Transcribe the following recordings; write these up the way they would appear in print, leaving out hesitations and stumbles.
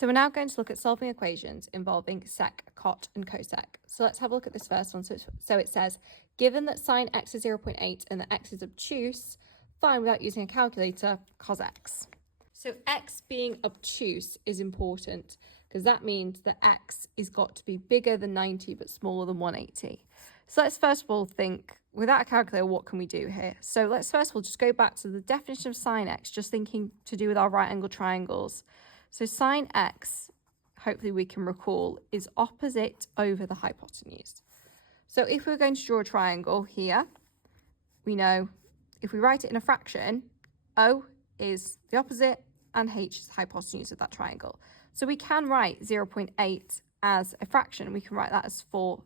So we're now going to look at solving equations involving sec, cot and cosec. So let's have a look at this first one. So it says, given that sine x is 0.8 and that x is obtuse, find without using a calculator cos x. So x being obtuse is important because that means that x is got to be bigger than 90 but smaller than 180. So let's first of all think, without a calculator, what can we do here? So let's first of all just go back to the definition of sine x, just thinking to do with our right angle triangles. So sine x, hopefully we can recall, is opposite over the hypotenuse. So if we're going to draw a triangle here, we know if we write it in a fraction, O is the opposite and H is the hypotenuse of that triangle. So we can write 0.8 as a fraction. We can write that as 4/5.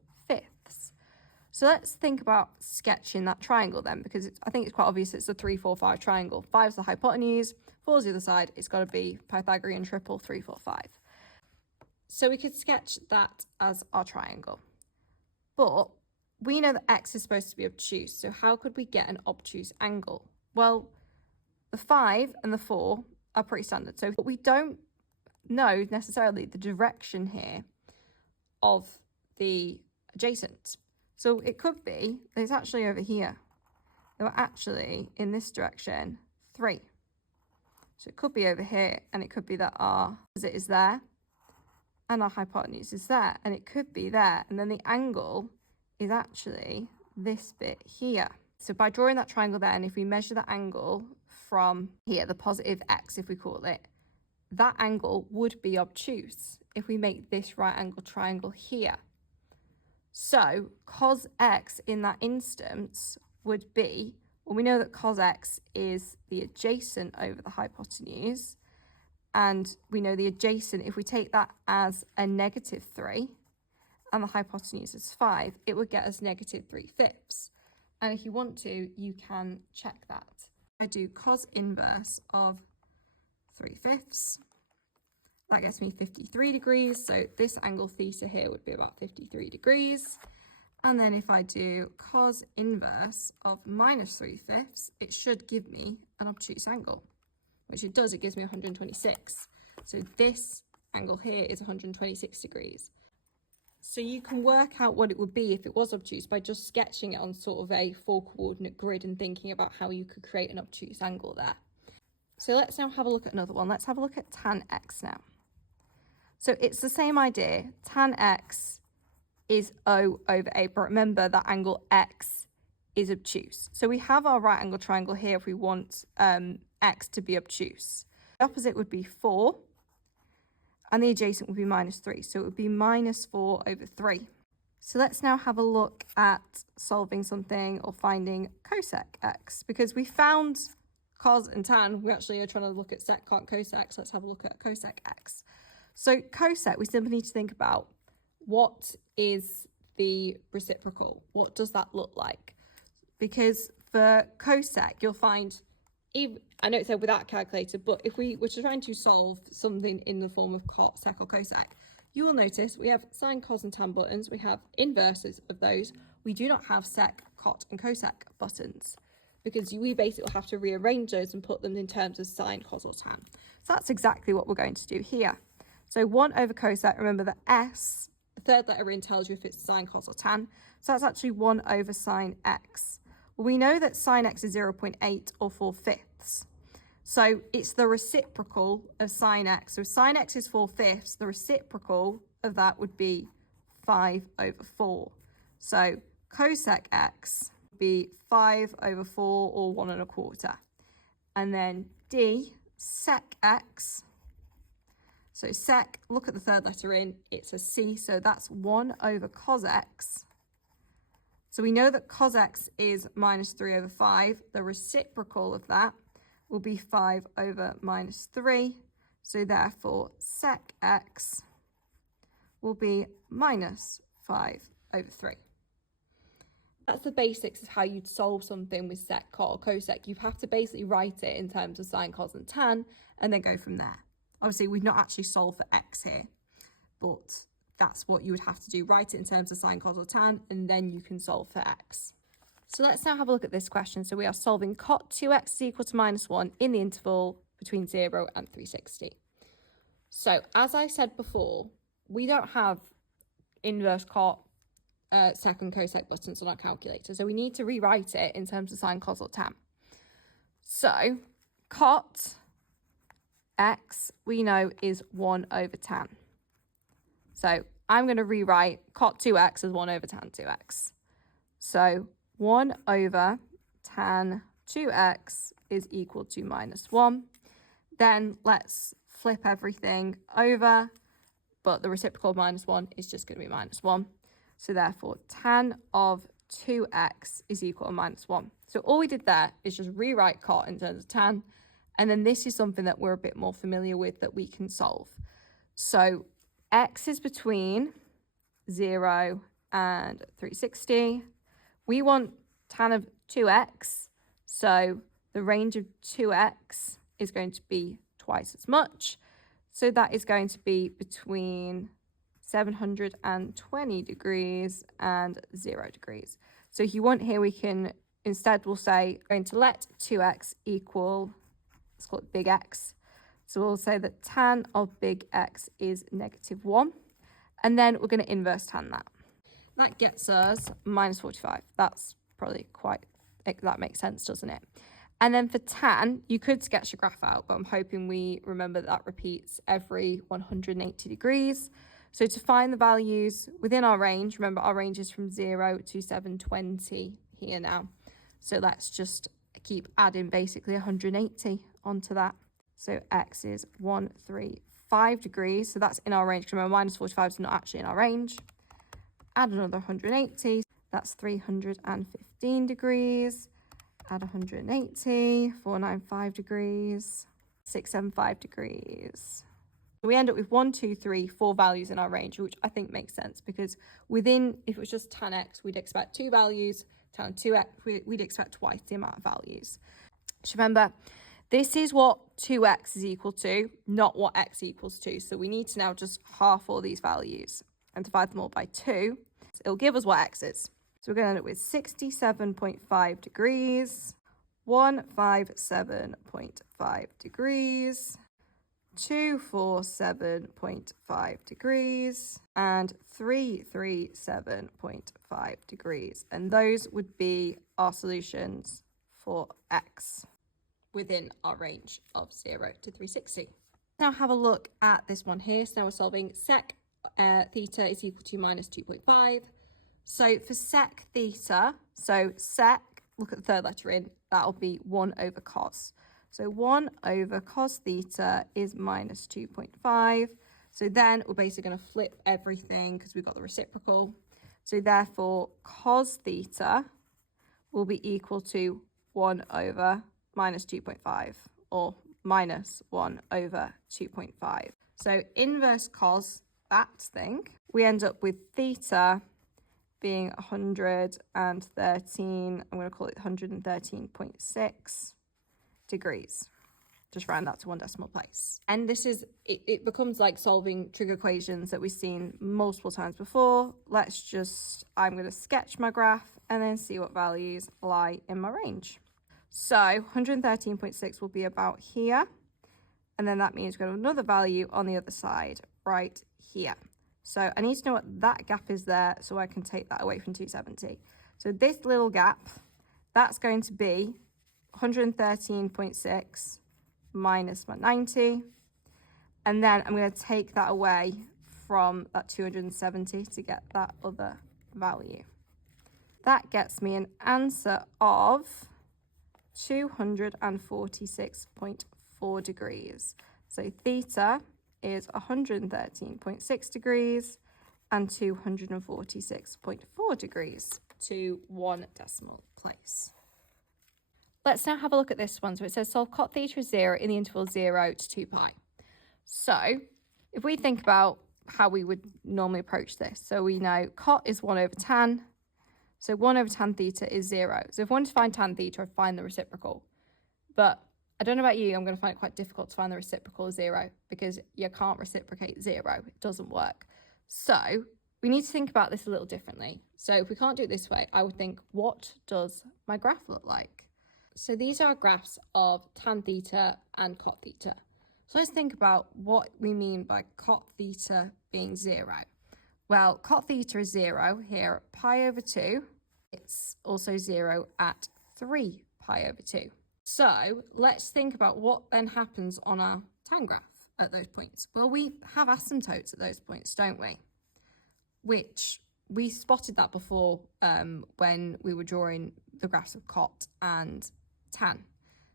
So let's think about sketching that triangle then, because I think it's quite obvious it's a 3, 4, 5 triangle. 5 is the hypotenuse, 4 is the other side. It's got to be Pythagorean triple 3, 4, 5. So we could sketch that as our triangle. But we know that x is supposed to be obtuse, so how could we get an obtuse angle? Well, the 5 and the 4 are pretty standard, but we don't know necessarily the direction here of the adjacent. So it could be that it's actually over here. They were actually in this direction 3. So it could be over here, and it could be that our opposite is there and our hypotenuse is there, and it could be there, and then the angle is actually this bit here. So by drawing that triangle there, and if we measure the angle from here, the positive x if we call it, that angle would be obtuse if we make this right angle triangle here. So cos x in that instance would be, well, we know that cos x is the adjacent over the hypotenuse, and we know the adjacent, if we take that as a -3 and the hypotenuse is 5, it would get us -3/5. And if you want to, you can check that. I do cos inverse of 3/5. That gets me 53 degrees. So this angle theta here would be about 53 degrees. And then if I do cos inverse of -3/5, it should give me an obtuse angle, which it does. It gives me 126. So this angle here is 126 degrees. So you can work out what it would be if it was obtuse by just sketching it on sort of a 4-coordinate grid and thinking about how you could create an obtuse angle there. So let's now have a look at another one. Let's have a look at tan x now. So it's the same idea. Tan x is O over A, but remember that angle x is obtuse. So we have our right angle triangle here if we want x to be obtuse. The opposite would be 4, and the adjacent would be -3. So it would be -4 over 3. So let's now have a look at solving something or finding cosec x, because we found cos and tan. We actually are trying to look at sec, cot, cosec. So let's have a look at cosec x. So cosec, we simply need to think about what is the reciprocal? What does that look like? Because for cosec, you'll find, I know it said without a calculator, but if we were trying to solve something in the form of cot, sec or cosec, you will notice we have sine, cos and tan buttons. We have inverses of those. We do not have sec, cot and cosec buttons, because we basically have to rearrange those and put them in terms of sine, cos or tan. So that's exactly what we're going to do here. So 1 over cosec, remember the S, the third letter in, tells you if it's sine, cos or tan. So that's actually 1 over sine x. Well, we know that sine x is 0.8 or 4/5. So it's the reciprocal of sine x. So if sine x is 4/5, the reciprocal of that would be 5 over 4. So cosec x would be 5 over 4 or 1 1/4. And then d sec x. So sec, look at the third letter in, it's a C, so that's 1 over cos x. So we know that cos x is -3 over 5. The reciprocal of that will be 5 over -3. So therefore, sec x will be -5 over 3. That's the basics of how you'd solve something with sec, cot or cosec. You have to basically write it in terms of sine, cos and tan, and then go from there. Obviously, we've not actually solved for x here, but that's what you would have to do. Write it in terms of sine, cos or tan, and then you can solve for x. So let's now have a look at this question. So we are solving cot 2x is equal to -1 in the interval between 0 and 360. So as I said before, we don't have inverse cot, sec and cosec buttons on our calculator. So we need to rewrite it in terms of sine, cos or tan. So cot x we know is 1 over tan. So I'm going to rewrite cot 2x as 1 over tan 2x. So 1 over tan 2x is equal to minus 1. Then let's flip everything over, but the reciprocal of minus 1 is just going to be minus 1. So therefore, tan of 2x is equal to minus 1. So all we did there is just rewrite cot in terms of tan. And then this is something that we're a bit more familiar with that we can solve. So x is between 0 and 360. We want tan of 2x. So the range of 2x is going to be twice as much. So that is going to be between 720 degrees and 0 degrees. So if you want here, we can, instead we'll say, going to let 2x equal, let's call it big X. So we'll say that tan of big X is negative 1. And then we're going to inverse tan that. That gets us minus 45. That's probably that makes sense, doesn't it? And then for tan, you could sketch a graph out, but I'm hoping we remember that repeats every 180 degrees. So to find the values within our range, remember our range is from 0 to 720 here now. So let's just keep adding basically 180 onto that. So x is 135 degrees. So that's in our range. Remember, minus 45 is not actually in our range. Add another 180. That's 315 degrees. Add 180, 495 degrees, 675 degrees. We end up with 1, 2, 3, 4 values in our range, which I think makes sense because within, if it was just tan x, we'd expect 2 values, tan 2x, we'd expect twice the amount of values. Just remember, this is what 2x is equal to, not what x equals to. So we need to now just half all these values and divide them all by 2. So it'll give us what x is. So we're going to end up with 67.5 degrees, 157.5 degrees, 247.5 degrees, and 337.5 degrees. And those would be our solutions for x within our range of 0 to 360. Now have a look at this one here. So now we're solving sec theta is equal to minus 2.5. So for sec theta, so sec, look at the third letter in, that'll be 1 over cos. So 1 over cos theta is minus 2.5. So then we're basically going to flip everything because we've got the reciprocal. So therefore, cos theta will be equal to 1 over minus 2.5 or minus 1 over 2.5. So inverse cos that thing, we end up with theta being 113, I'm going to call it 113.6 degrees. Just round that to 1 decimal place. And this is, it becomes like solving trig equations that we've seen multiple times before. I'm going to sketch my graph and then see what values lie in my range. So 113.6 will be about here. And then that means we've got another value on the other side right here. So I need to know what that gap is there so I can take that away from 270. So this little gap, that's going to be 113.6 minus my 90. And then I'm going to take that away from that 270 to get that other value. That gets me an answer of 246.4 degrees. So theta is 113.6 degrees and 246.4 degrees to 1 decimal place. Let's now have a look at this one. So it says solve cot theta is 0 in the interval 0 to 2 pi. So if we think about how we would normally approach this, so we know cot is 1 over tan. So 1 over tan theta is 0. So if I want to find tan theta, I'd find the reciprocal. But I don't know about you, I'm going to find it quite difficult to find the reciprocal of 0 because you can't reciprocate 0. It doesn't work. So we need to think about this a little differently. So if we can't do it this way, I would think, what does my graph look like? So these are graphs of tan theta and cot theta. So let's think about what we mean by cot theta being 0. Well, cot theta is 0 here at pi over 2. It's also 0 at 3 pi over 2. So let's think about what then happens on our tan graph at those points. Well, we have asymptotes at those points, don't we? Which we spotted that before when we were drawing the graphs of cot and tan,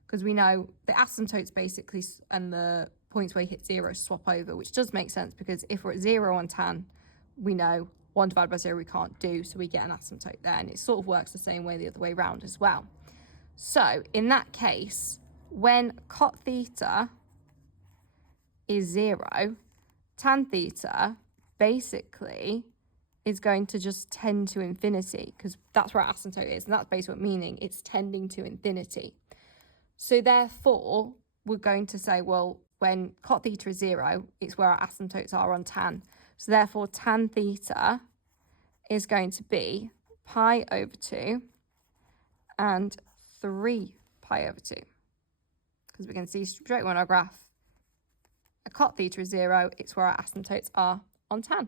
because we know the asymptotes basically and the points where you hit 0 swap over, which does make sense because if we're at 0 on tan, we know 1 divided by 0 we can't do, so we get an asymptote there, and it sort of works the same way the other way around as well. So in that case, when cot theta is 0, tan theta basically is going to just tend to infinity, because that's where our asymptote is, and that's basically what meaning it's tending to infinity. So therefore, we're going to say, well, when cot theta is 0, it's where our asymptotes are on tan. So therefore, tan theta is going to be pi over 2 and 3 pi over 2. Because we can see straight on our graph, a cot theta is 0, it's where our asymptotes are on tan.